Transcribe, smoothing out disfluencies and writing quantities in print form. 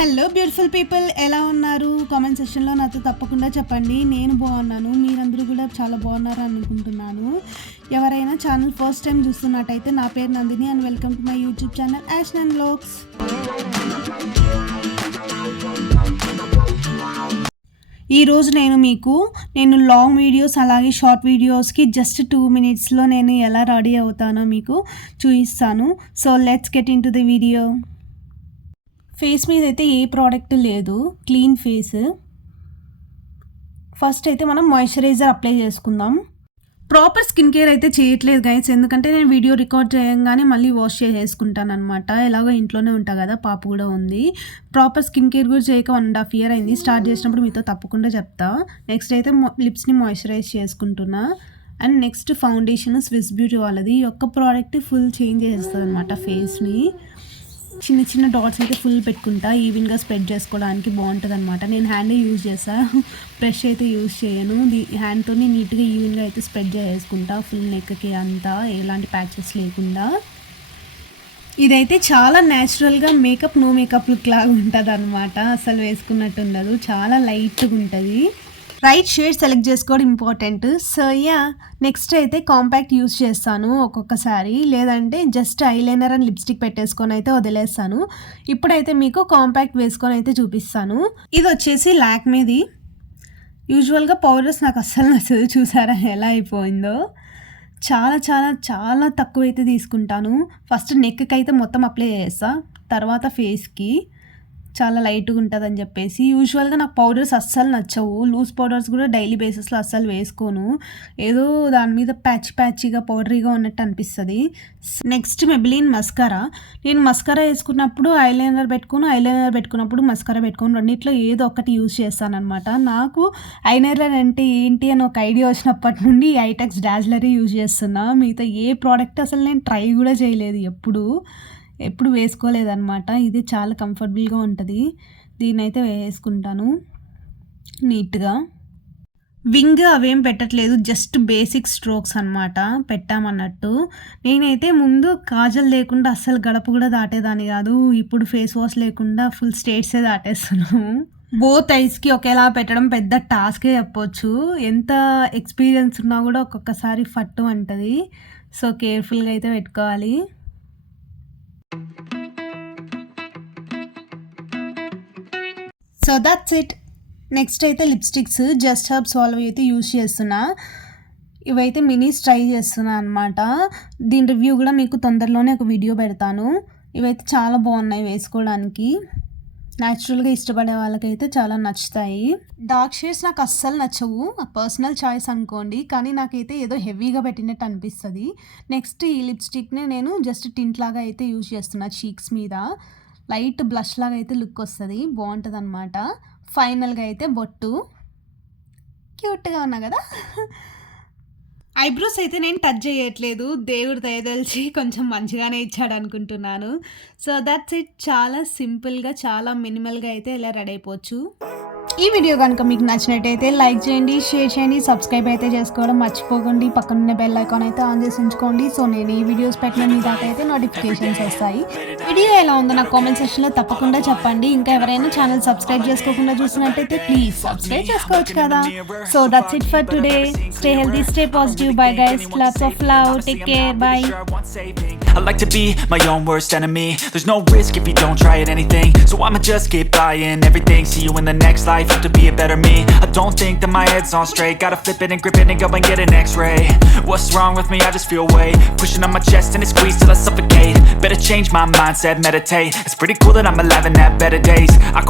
Hello beautiful people, ఎలా ఉన్నారు? Comment సెక్షన్లో నాతో తప్పకుండా చెప్పండి. నేను బాగున్నాను, మీరందరూ కూడా చాలా బాగున్నారు అనుకుంటున్నాను. ఎవరైనా ఛానల్ ఫస్ట్ టైం చూస్తున్నట్టయితే నా పేరు Nandini and welcome to my YouTube channel యాష్నన్ వ్లాగ్స్. ఈరోజు నేను లాంగ్ వీడియోస్ అలాగే షార్ట్ వీడియోస్కి జస్ట్ 2 minutesలో నేను ఎలా రెడీ అవుతానో మీకు చూపిస్తాను. So let's get into the video. Face మీద అయితే ఏ ప్రోడక్ట్ లేదు, క్లీన్ ఫేస్. ఫస్ట్ అయితే మనం మాయిశ్చరైజర్ అప్లై చేసుకుందాం. ప్రాపర్ స్కిన్ కేర్ అయితే చేయట్లేదు గైస్, ఎందుకంటే నేను వీడియో రికార్డ్ చేయగానే మళ్ళీ వాష్ చేసేసుకుంటాను అనమాట. ఎలాగో ఇంట్లోనే ఉంటా కదా, పాప కూడా ఉంది. ప్రాపర్ స్కిన్ కేర్ కూడా చేయక 1.5 year అయింది. స్టార్ట్ చేసినప్పుడు మీతో తప్పకుండా చెప్తా. నెక్స్ట్ అయితే లిప్స్ని మాయిశ్చరైజ్ చేసుకుంటున్నా. And next foundation Swiss beauty వాళ్ళది. ఈ ఒక్క ప్రోడక్ట్ ఫుల్ చేంజ్ చేస్తుంది అనమాట ఫేస్ని. చిన్న చిన్న డాట్స్ అయితే ఫుల్ పెట్టుకుంటా, ఈవెన్గా స్ప్రెడ్ చేసుకోవడానికి బాగుంటుంది అనమాట. నేను హ్యాండే యూజ్ చేస్తాను, బ్రష్ అయితే యూజ్ చేయను. హ్యాండ్తోనే నీట్గా ఈవెన్గా అయితే స్ప్రెడ్ చేసుకుంటా, ఫుల్ నెక్కి అంతా, ఎలాంటి ప్యాచెస్ లేకుండా. ఇదైతే చాలా న్యాచురల్గా నో మేకప్ లుక్ లాగా ఉంటుంది అనమాట. అసలు వేసుకున్నట్టు ఉండదు, చాలా లైట్గా ఉంటుంది. రైట్ షేడ్ సెలెక్ట్ చేసుకోవడం ఇంపార్టెంట్. సో నెక్స్ట్ అయితే కాంపాక్ట్ యూస్ చేస్తాను ఒక్కొక్కసారి, లేదంటే జస్ట్ ఐలైనర్ అండ్ లిప్స్టిక్ పెట్టేసుకొని అయితే వదిలేస్తాను. ఇప్పుడైతే మీకు కాంపాక్ట్ వేసుకొని అయితే చూపిస్తాను. ఇది వచ్చేసి లాక్మేది. యూజువల్గా పౌడర్స్ నాకు అస్సలు నచ్చదు, చూసారా ఎలా అయిపోయిందో. చాలా చాలా చాలా తక్కువ అయితే తీసుకుంటాను. ఫస్ట్ నెక్కి అయితే మొత్తం అప్లై చేస్తా, తర్వాత ఫేస్కి చాలా లైట్గా ఉంటుంది అని చెప్పేసి. యూజువల్గా నాకు పౌడర్స్ అస్సలు నచ్చవు, లూజ్ పౌడర్స్ కూడా డైలీ బేసిస్లో అస్సలు వేసుకోను. ఏదో దాని మీద ప్యాచీగా పౌడరీగా ఉన్నట్టు అనిపిస్తుంది. Next Maybelline mascara. నేను మస్కారా వేసుకున్నప్పుడు ఐలైనర్ పెట్టుకున్నప్పుడు మస్కారా పెట్టుకోను, రెండిట్లో ఏదో ఒకటి యూజ్ చేస్తాను అనమాట. నాకు ఐలైనర్ అంటే ఏంటి అని ఒక ఐడియా వచ్చినప్పటి నుండి ఐటెక్స్ డాజ్లరీ యూజ్ చేస్తున్నా. మిగతా ఏ ప్రోడక్ట్ అసలు నేను ట్రై కూడా చేయలేదు, ఎప్పుడు వేసుకోలేదన్నమాట. ఇది చాలా కంఫర్టబుల్గా ఉంటుంది, దీన్ని అయితే వేసుకుంటాను నీట్గా. వింగ్ అవేం పెట్టట్లేదు, జస్ట్ బేసిక్ స్ట్రోక్స్ అనమాట పెట్టామన్నట్టు. నేనైతే ముందు కాజల్ లేకుండా అస్సలు గడప కూడా దాటేదాన్ని కాదు, ఇప్పుడు ఫేస్ వాష్ లేకుండా ఫుల్ స్టేట్సే దాటేస్తున్నాము. బోత్ ఐస్కి ఒకేలా పెట్టడం పెద్ద టాస్కే చెప్పొచ్చు. ఎంత ఎక్స్పీరియన్స్ ఉన్నా కూడా ఒక్కొక్కసారి ఫట్టు అంటుంది. సో కేర్ఫుల్గా అయితే పెట్టుకోవాలి. So that's it. నెక్స్ట్ అయితే లిప్స్టిక్స్ జస్ట్ హర్బ్స్ వాళ్ళవి అయితే యూజ్ చేస్తున్నా. ఇవైతే మినీస్ ట్రై చేస్తున్నా అనమాట. దీని రివ్యూ కూడా మీకు తొందరలోనే ఒక వీడియో పెడతాను. ఇవైతే చాలా బాగున్నాయి వేసుకోవడానికి, న్యాచురల్గా ఇష్టపడే వాళ్ళకైతే చాలా నచ్చుతాయి. డార్క్ షేడ్స్ నాకు అస్సలు నచ్చవు, పర్సనల్ చాయిస్ అనుకోండి, కానీ నాకైతే ఏదో హెవీగా పెట్టినట్టు అనిపిస్తుంది. నెక్స్ట్ ఈ లిప్స్టిక్నే నేను జస్ట్ టింట్ లాగా అయితే యూజ్ చేస్తున్నా చీక్స్ మీద. లైట్ బ్లష్ లాగా అయితే లుక్ వస్తుంది, బాగుంటుంది అనమాట. ఫైనల్గా అయితే బొట్టు, క్యూట్గా ఉన్నా కదా. ఐబ్రోస్ అయితే నేను టచ్ చేయట్లేదు, దేవుడు దయదలిచి కొంచెం మంచిగానే ఇచ్చాడు అనుకుంటున్నాను. So that's it. చాలా సింపుల్గా చాలా మినిమల్గా అయితే ఇలా రెడీ అయిపోవచ్చు. ఈ వీడియో కనుక మీకు నచ్చినట్టయితే లైక్ చేయండి, షేర్ చేయండి, సబ్స్క్రైబ్ అయితే చేసుకోవడం మర్చిపోకండి. పక్కనున్న బెల్ ఐకాన్ అయితే ఆన్ చేసి ఉంచుకోండి. సో నేను ఈ వీడియోస్ పెట్టిన మీ దాకా అయితే నోటిఫికేషన్స్ వస్తాయి. వీడియో ఎలా ఉందో నాకు కామెంట్ సెక్షన్లో తప్పకుండా చెప్పండి. ఇంకా ఎవరైనా ఛానల్ సబ్స్క్రైబ్ చేసుకోకుండా చూసినట్టయితే ప్లీజ్ సబ్స్క్రైబ్ చేసుకోవచ్చు కదా. So that's it for today. Stay healthy, stay positive. Bye guys, lots of love, take care, by. I like to be my own worst enemy. There's no risk if you don't try at anything, so I'ma just keep buying everything. See you in the next life, have to be a better me. I don't think that my head's on straight, gotta flip it and grip it and go and get an x-ray. What's wrong with me? I just feel weight pushing on my chest and it squeezes till I suffocate. Better change my mindset, meditate. It's pretty cool that I'm alive and have better days. I could